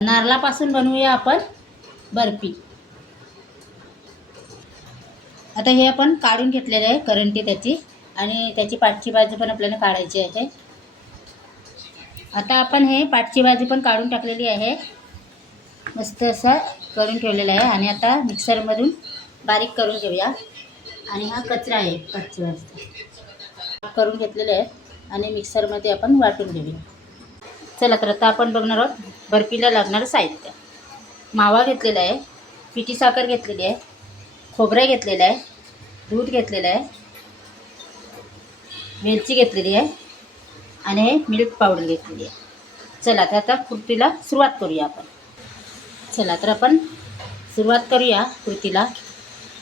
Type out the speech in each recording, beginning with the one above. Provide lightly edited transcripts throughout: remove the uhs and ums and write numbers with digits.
नारळापासून बनवूया आपण बर्फी. आता हे आपण काढून घेतलेले आहे करंटी त्याची, आणि त्याची पाठची बाजू पण आपल्याला काढायची आहे. आता आपण हे पाठची बाजू पण काढून टाकलेली आहे, मस्त असं करून ठेवलेलं आहे. आणि आता मिक्सरमधून बारीक करून घेऊया. आणि हा कचरा आहे पाठची बाजू करून घेतलेले आहे आणि मिक्सरमध्ये आपण वाटून घेऊया. चला तर आता आपण बघणार आहोत बर्फीला लागणारं साहित्य. मावा घेतलेला आहे, पिठी साखर घेतलेली आहे, खोबरं घेतलेलं आहे, दूध घेतलेलं आहे, वेलची घेतलेली आहे आणि हे मिल्क पावडर घेतलेली आहे. चला तर आता कृतीला सुरुवात करूया आपण. चला तर आपण सुरुवात करूया कृतीला.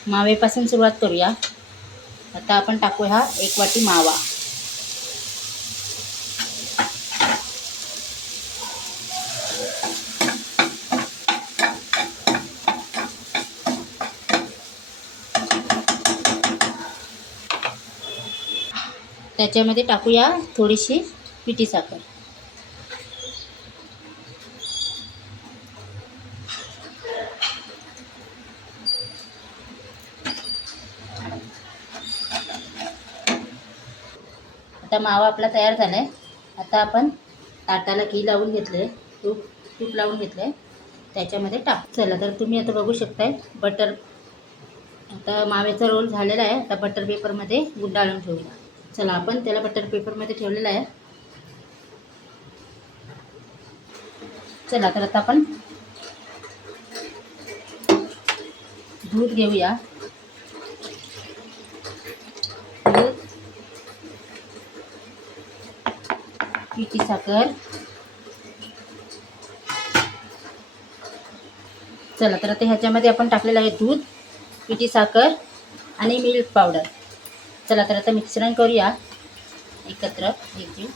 मावेपासून सुरुवात करूया. आता आपण टाकू हा 1 वाटी मावा. त्याच्यामध्ये टाकूया थोडीशी पिठी साखर. आता मावा आपला तयार झाला आहे. आता आपण ताटाला घी लावून घेतले, तूप लावून घेतले, त्याच्यामध्ये टाक. चला तर तुम्ही आता बघू शकताय बटर. आता माव्याचा रोल झालेला आहे. आता बटर पेपरमध्ये गुंडाळून ठेवूया. चला आपण त्याला बटर पेपरमध्ये ठेवलेला आहे. चला तर आता आपण दूध घेऊया. दूध, पिठी साखर. चला तर आता ह्याच्यामध्ये आपण टाकलेलं आहे दूध, पिठी साखर आणि मिल्क पावडर. चला तर आता मिश्रण करूया एकत्र एकजीव.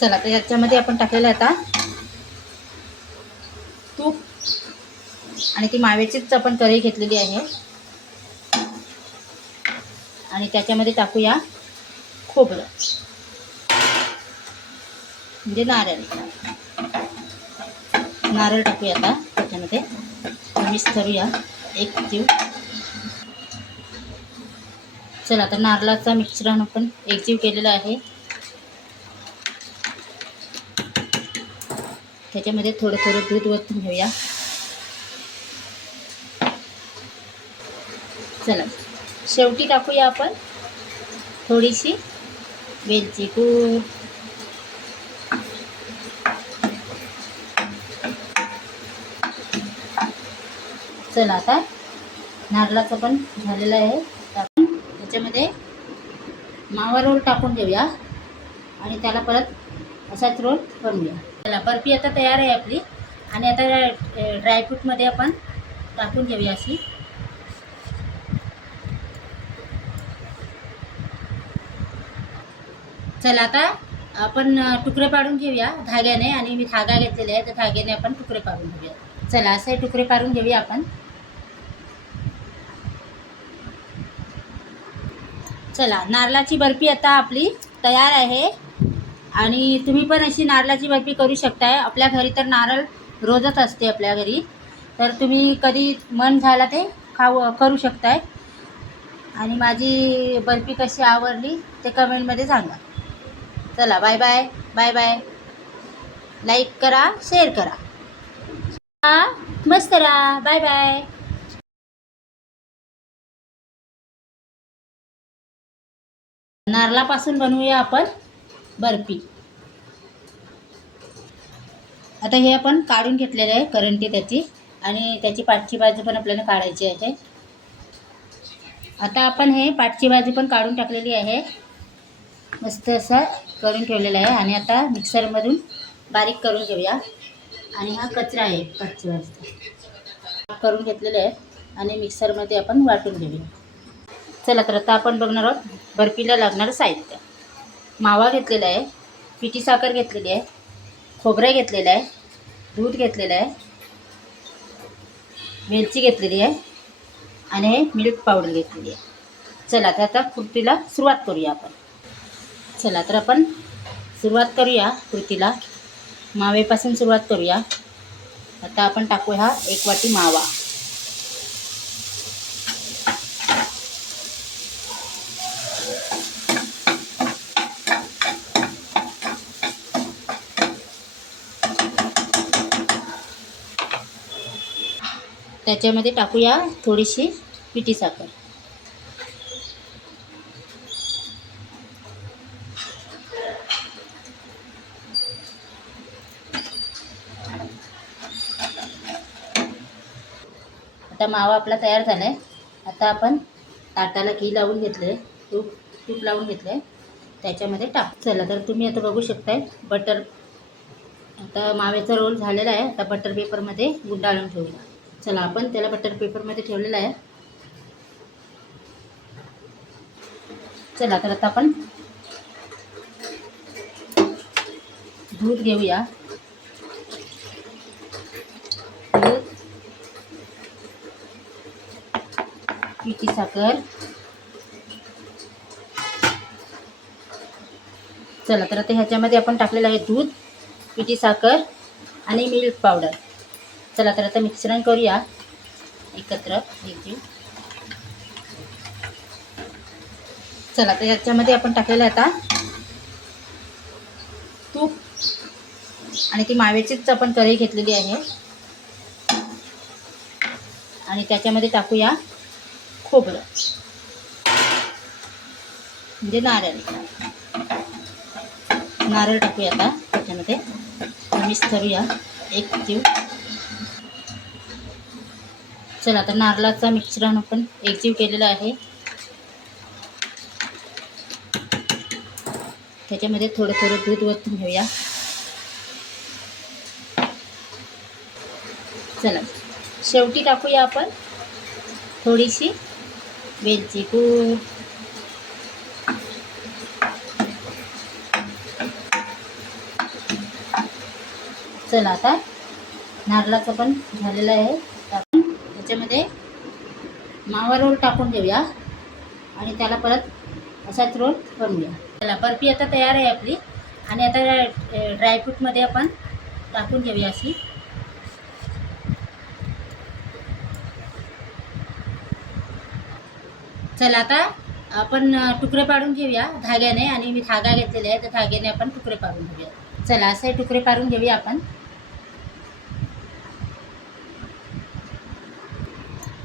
चला तर ह्याच्यामध्ये आपण टाकलेलं आहे आता तूप, आणि ती माव्याचीच आपण कढई घेतलेली आहे. आणि त्याच्यामध्ये टाकूया खोबरं म्हणजे नारळ टाकूया. आता त्याच्यामध्ये मिक्स करूया एकजीव. चला तर नारळाचा मिश्रण आपण एकजीव केलेला आहे. त्याच्यामध्ये थोडं थोडं दूध ओतून घेऊया. चला शेवटी टाकूया आपण थोडीशी वेलची पूड. चला आता नारळाचं पण झालेलं आहे. आपण त्याच्यामध्ये मावा रोल टाकून घेऊया आणि त्याला परत असाच रोल बनवूया. चला बर्फी आता तयार आहे आपली. आणि आता ड्रायफ्रूटमध्ये आपण टाकून घेऊया अशी. चला आता आपण तुकडे पाडून घेऊया धाग्याने. आणि मी धागा घेतलेला आहे, तर धाग्याने आपण तुकडे पाडून घेऊया. चला असे तुकडे पाडून घेऊया आपण. चला नारळाची बर्फी आता आपली तयार आहे. आणि तुम्ही पण अशी नारळाची बर्फी करू शकताय. आपल्या घरी तर नारळ रोजच असते आपल्या घरी, तर तुम्ही कधी मन झाला ते करू शकताय. आणि माझी बर्फी कशी आवडली ते कमेंटमध्ये सांगा. चला bye bye. Bye bye. Like करा, शेअर करा, मस्त करा. Bye bye. नारळापासून बनवूया आपण बर्फी. आता हे आपण काढून घेतलेलं आहे करंटी त्याची, आणि त्याची पाठची बाजू पण आपल्याला काढायची आहे. आता आपण हे पाठची बाजू पण काढून टाकलेली आहे, मस्त असं करून ठेवलेलं आहे. आणि आता मिक्सरमधून बारीक करून घेऊया. आणि हा कचरा आहे पाठची बाजू करून घेतलेलं आहे आणि मिक्सरमध्ये आपण वाटून घेऊया. चला तर आता आपण बघणार आहोत बर्फीला लागणारं साहित्य. मावा घेतलेला आहे, पिठी साखर घेतलेली आहे, खोबरं घेतलेलं आहे, दूध घेतलेलं आहे, वेलची घेतलेली आहे आणि हे मिल्क पावडर घेतलेली आहे. चला तर आता कृतीला सुरुवात करूया आपण. चला तर आपण सुरुवात करूया कृतीला. मावेपासून सुरुवात करूया. आता आपण टाकू हा 1 वाटी मावा. त्याच्यामध्ये टाकूया थोडीशी पिठी साखर. आता मावा आपला तयार झाला आहे. आता आपण ताटाला घी लावून घेतलं, तूप लावून घेतलं, त्याच्यामध्ये टाक. चला तर तुम्ही आता बघू शकताय बटर. आता माव्याचा रोल झालेला आहे. आता बटर पेपरमध्ये गुंडाळून ठेवूया. चला आपण त्याला बटर पेपरमध्ये ठेवलेलं आहे. चला तर आता आपण दूध घेऊया. दूध, पिठी साखर. चला तर आता ह्याच्यामध्ये आपण टाकलेलं आहे दूध, पिठी साखर आणि मिल्क पावडर. चला तर आता मिश्रण करूया एकत्र एकजीव. चला तर ह्याच्यामध्ये आपण टाकलेलं आहे आता तूप आणि ती माव्याचीच आपण कढई घेतलेली आहे. आणि त्याच्यामध्ये टाकूया खोबरं म्हणजे नारळ टाकूया आता त्याच्यामध्ये. मिक्स करूया एक जीव. चला तर नारळाचं मिश्रण आपण एकजीव केलेलं आहे. त्याच्यामध्ये थोडं थोडं दूध ओतून घेऊया. चला शेवटी टाकूया आपण थोडीशी वेलची पूड. चला आता नारळाचं पण झालेलं आहे. आपण त्याच्यामध्ये मावा रोल टाकून घेऊया आणि त्याला परत असाच रोल बनवूया. चला बर्फी आता तयार आहे आपली. आणि आता ड्रायफ्रूटमध्ये आपण टाकून घेऊया अशी. चला आता आपण तुकडे पाडून घेऊया धाग्याने. आणि मी धागा घेतलेला आहे, तर धाग्याने आपण तुकडे पाडून घेऊया. चला असे तुकडे पाडून घेऊया आपण.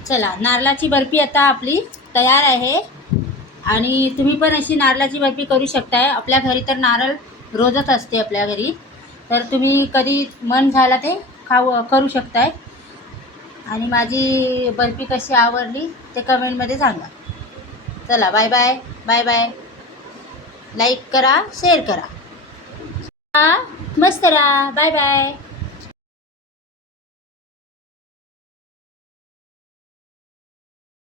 चला नारळाची बर्फी आता आपली तयार आहे. आणि तुम्ही पण अशी नारळाची बर्फी करू शकताय. आपल्या घरी तर नारळ रोजच असते आपल्या घरी, तर तुम्ही कधी मन झाला ते करू शकताय. आणि माझी बर्फी कशी आवडली ते कमेंटमध्ये सांगा. चला bye bye bye bye. Like करा, शेअर करा, मस्त राहा. Bye bye.